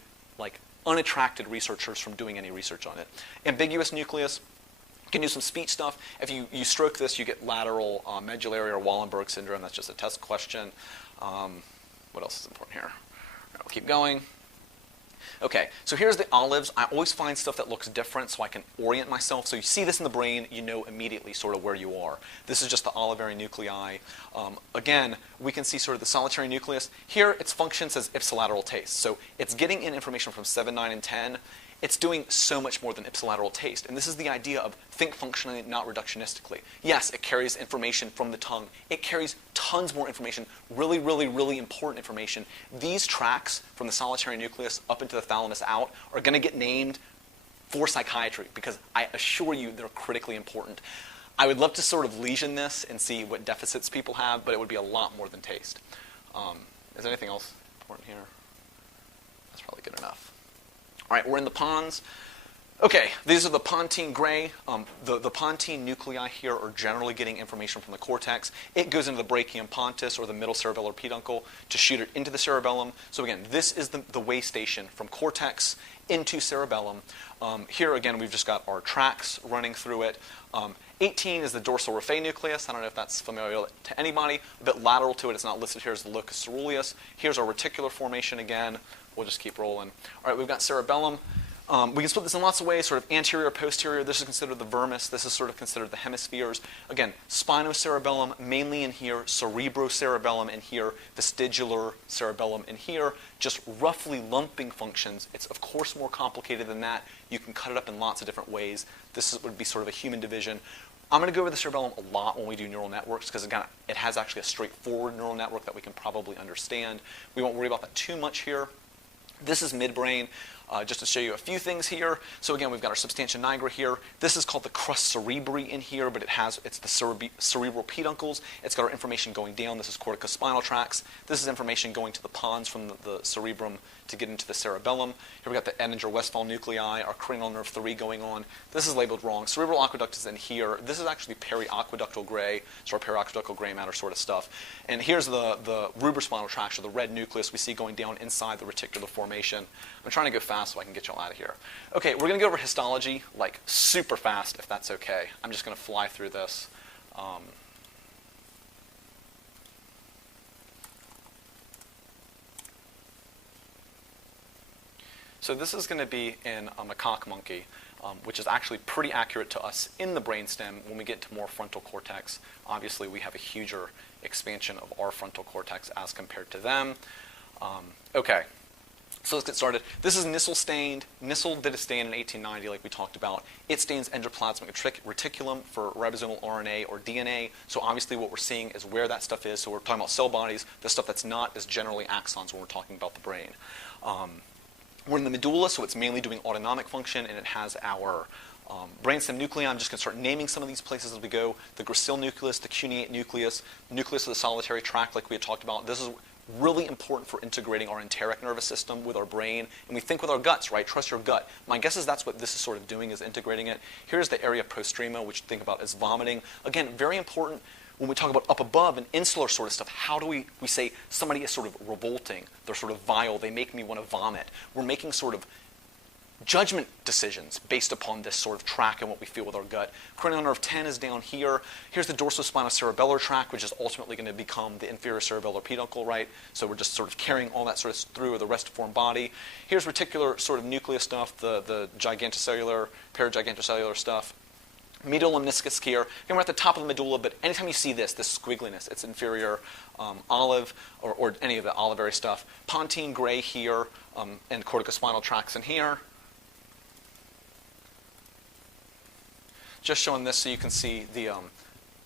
unattracted researchers from doing any research on it. Ambiguous nucleus. You can do some speech stuff. If you stroke this, you get lateral medullary or Wallenberg syndrome. That's just a test question. What else is important here? All right, we'll keep going. Okay, so here's the olives. I always find stuff that looks different so I can orient myself. So you see this in the brain, you know immediately sort of where you are. This is just the olivary nuclei. Again, we can see sort of the solitary nucleus. Here, its function says ipsilateral taste. So it's getting in information from 7, 9, and 10. It's doing so much more than ipsilateral taste. And this is the idea of think functionally, not reductionistically. Yes, it carries information from the tongue. It carries tons more information, really, really, really important information. These tracks from the solitary nucleus up into the thalamus out are going to get named for psychiatry because I assure you they're critically important. I would love to sort of lesion this and see what deficits people have, but it would be a lot more than taste. Is there anything else important here? That's probably good enough. All right, we're in the pons. Okay, these are the pontine gray. The pontine nuclei here are generally getting information from the cortex. It goes into the brachium pontus, or the middle cerebellar peduncle, to shoot it into the cerebellum. So again, this is the way station from cortex into cerebellum. Here again, we've just got our tracks running through it. 18 is the dorsal raphe nucleus. I don't know if that's familiar to anybody. A bit lateral to it, it's not listed here as the locus ceruleus. Here's our reticular formation again. We'll just keep rolling. All right, we've got cerebellum. We can split this in lots of ways, sort of anterior, posterior. This is considered the vermis. This is sort of considered the hemispheres. Again, spinocerebellum mainly in here, cerebrocerebellum in here, vestibular cerebellum in here, just roughly lumping functions. It's, of course, more complicated than that. You can cut it up in lots of different ways. Would be sort of a human division. I'm going to go over the cerebellum a lot when we do neural networks because, again, it has actually a straightforward neural network that we can probably understand. We won't worry about that too much here. This is midbrain. Just to show you a few things here. So again, we've got our substantia nigra here. This is called the crus cerebri in here, but it's the cerebral peduncles. It's got our information going down. This is corticospinal tracts. This is information going to the pons from the cerebrum to get into the cerebellum. Here we've got the Edinger-Westphal nuclei, our cranial nerve 3 going on. This is labeled wrong. Cerebral aqueduct is in here. This is actually periaqueductal gray, sort of periaqueductal gray matter sort of stuff. And here's the rubrispinal tract, or the red nucleus we see going down inside the reticular formation. I'm trying to go fast so I can get y'all out of here. Okay, we're going to go over histology, like super fast, if that's okay. I'm just going to fly through this. So this is going to be in a macaque monkey, which is actually pretty accurate to us in the brainstem. When we get to more frontal cortex, obviously we have a huger expansion of our frontal cortex as compared to them. Okay. So let's get started. This is Nissl stained. Nissl did a stain in 1890, like we talked about. It stains endoplasmic reticulum for ribosomal RNA or DNA. So obviously what we're seeing is where that stuff is. So we're talking about cell bodies. The stuff that's not is generally axons when we're talking about the brain. We're in the medulla, so it's mainly doing autonomic function, and it has our brainstem nuclei. I'm just going to start naming some of these places as we go. The gracile nucleus, the cuneate nucleus, nucleus of the solitary tract, like we had talked about. This is really important for integrating our enteric nervous system with our brain. And we think with our guts, right? Trust your gut. My guess is that's what this is sort of doing, is integrating it. Here's the area postrema, which think about as vomiting. Again, very important when we talk about up above and insular sort of stuff. How do we say somebody is sort of revolting? They're sort of vile. They make me want to vomit. We're making sort of judgment decisions based upon this sort of track and what we feel with our gut. Cranial nerve 10 is down here. Here's the dorsospinocerebellar tract, which is ultimately going to become the inferior cerebellar peduncle, right? So we're just sort of carrying all that sort of through the restiform body. Here's reticular sort of nucleus stuff, the gigantocellular, paragigantocellular stuff. Medial lemniscus here. Again, we're at the top of the medulla, but anytime you see this squiggliness, it's inferior olive or any of the olivary stuff. Pontine gray here, and corticospinal tracts in here. Just showing this so you can see the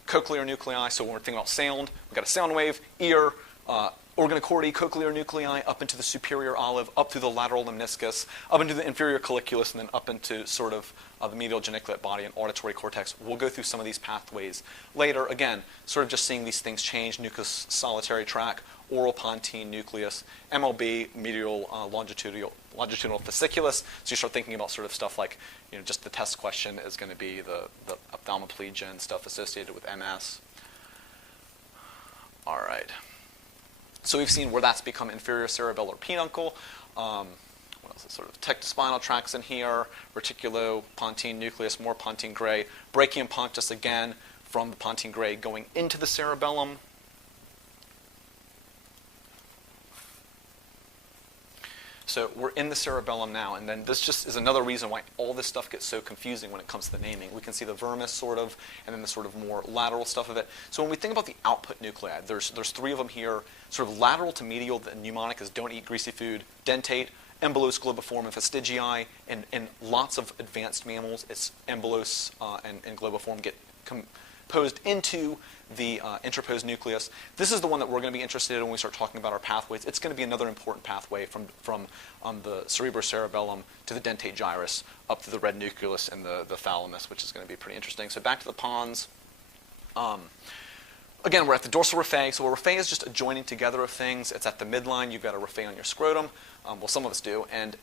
cochlear nuclei. So when we're thinking about sound, we've got a sound wave, ear, organochordae, cochlear nuclei, up into the superior olive, up through the lateral lemniscus, up into the inferior colliculus, and then up into sort of the medial geniculate body and auditory cortex. We'll go through some of these pathways later. Again, sort of just seeing these things change: nucleus solitary tract, oral pontine nucleus, MLB, medial longitudinal fasciculus. So you start thinking about sort of stuff like, just the test question is going to be the ophthalmoplegia and stuff associated with MS. All right. So we've seen where that's become inferior cerebellar peduncle. What else is sort of tectospinal tracts in here, reticulo-pontine nucleus, more pontine gray, brachium pontus again from the pontine gray going into the cerebellum. So we're in the cerebellum now, and then this just is another reason why all this stuff gets so confusing when it comes to the naming. We can see the vermis sort of, and then the sort of more lateral stuff of it. So when we think about the output nuclei, there's three of them here. Sort of lateral to medial, the mnemonic is don't eat greasy food. Dentate, embolose, globiform, and fastigii. And lots of advanced mammals, it's embolose and globiform get composed into the interposed nucleus. This is the one that we're going to be interested in when we start talking about our pathways. It's going to be another important pathway from the cerebrocerebellum to the dentate gyrus up to the red nucleus and the thalamus, which is going to be pretty interesting. So back to the pons. Again, we're at the dorsal raphe. So a raphe is just a joining together of things. It's at the midline. You've got a raphe on your scrotum. Well, some of us do. And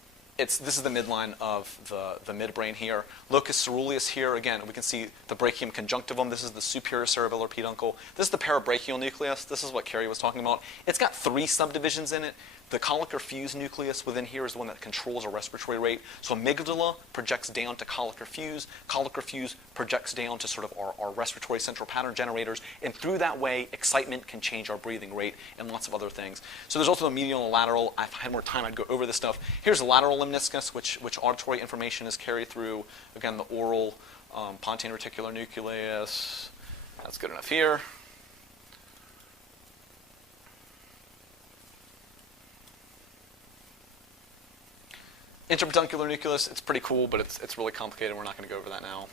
this is the midline of the midbrain here. Locus ceruleus here, again, we can see the brachium conjunctivum. This is the superior cerebellar peduncle. This is the parabrachial nucleus. This is what Carrie was talking about. It's got 3 subdivisions in it. The colic or fuse nucleus within here is the one that controls our respiratory rate. So amygdala projects down to colic or fuse. Colic or fuse projects down to sort of our respiratory central pattern generators. And through that way, excitement can change our breathing rate and lots of other things. So there's also the medial and lateral. If I had more time, I'd go over this stuff. Here's the lateral lemniscus, which auditory information is carried through, again, the oral pontine reticular nucleus. That's good enough here. Interpeduncular nucleus, it's pretty cool, but it's really complicated. We're not going to go over that now.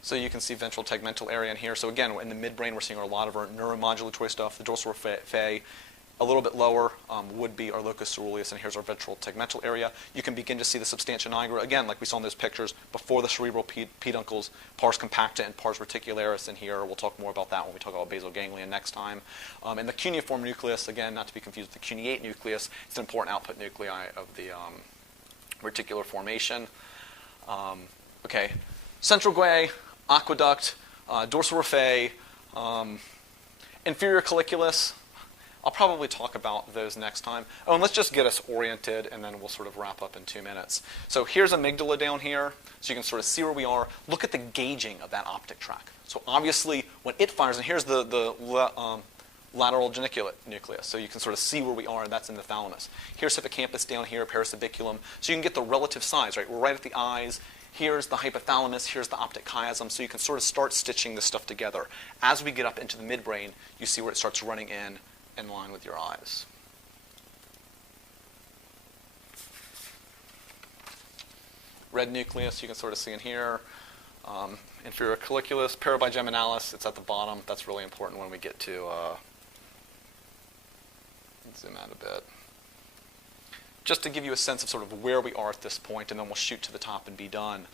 So you can see ventral tegmental area in here. So again, in the midbrain, we're seeing a lot of our neuromodulatory stuff. The dorsal raphe, a little bit lower, would be our locus ceruleus, and here's our ventral tegmental area. You can begin to see the substantia nigra, again, like we saw in those pictures, before the cerebral peduncles, pars compacta and pars reticularis in here. We'll talk more about that when we talk about basal ganglion next time. And the cuneiform nucleus, again, not to be confused with the cuneate nucleus, it's an important output nuclei of the reticular formation. Okay, central guae, aqueduct, dorsal raphe, inferior colliculus. I'll probably talk about those next time. Oh, and let's just get us oriented, and then we'll sort of wrap up in 2 minutes. So here's amygdala down here, so you can sort of see where we are. Look at the gauging of that optic tract. So obviously, when it fires, and here's the lateral geniculate nucleus, so you can sort of see where we are, and that's in the thalamus. Here's hippocampus down here, paracebiculum, so you can get the relative size, right? We're right at the eyes. Here's the hypothalamus, here's the optic chiasm, so you can sort of start stitching this stuff together. As we get up into the midbrain, you see where it starts running in line with your eyes. Red nucleus, you can sort of see in here. Inferior colliculus, parabigeminalis, it's at the bottom. That's really important when we get to, zoom out a bit. Just to give you a sense of sort of where we are at this point, and then we'll shoot to the top and be done.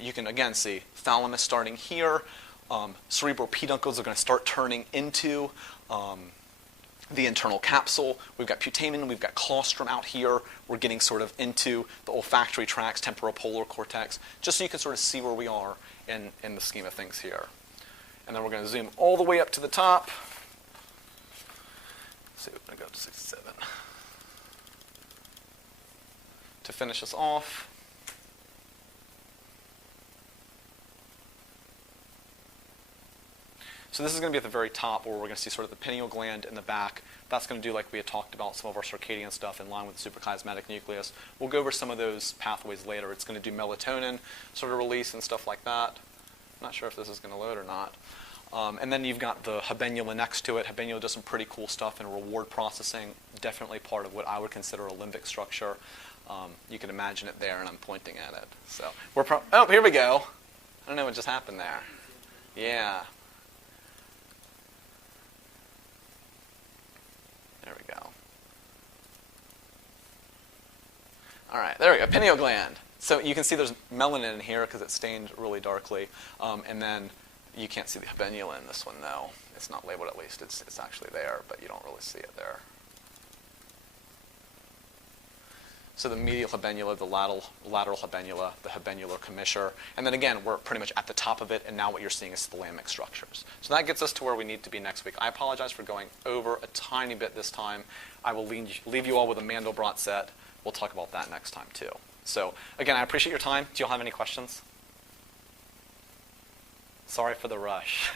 You can, again, see thalamus starting here. Cerebral peduncles are going to start turning into the internal capsule. We've got putamen, we've got claustrum out here. We're getting sort of into the olfactory tracts, temporopolar cortex, just so you can sort of see where we are in the scheme of things here. And then we're going to zoom all the way up to the top. Let's see, we're going to go up to 67. To finish us off, so this is going to be at the very top where we're going to see sort of the pineal gland in the back. That's going to do, like we had talked about, some of our circadian stuff in line with the suprachiasmatic nucleus. We'll go over some of those pathways later. It's going to do melatonin sort of release and stuff like that. I'm not sure if this is going to load or not. And then you've got the habenula next to it. Habenula does some pretty cool stuff in reward processing, definitely part of what I would consider a limbic structure. You can imagine it there, and I'm pointing at it. So oh, here we go. I don't know what just happened there. Yeah. There we go. All right, there we go, pineal gland. So you can see there's melanin in here because it's stained really darkly. And then you can't see the habenula in this one, though. It's not labeled, at least. It's actually there, but you don't really see it there. So the medial habenula, the lateral habenula, the habenular commissure. And then again, we're pretty much at the top of it, and now what you're seeing is thalamic structures. So that gets us to where we need to be next week. I apologize for going over a tiny bit this time. I will leave you all with a Mandelbrot set. We'll talk about that next time, too. So again, I appreciate your time. Do you all have any questions? Sorry for the rush.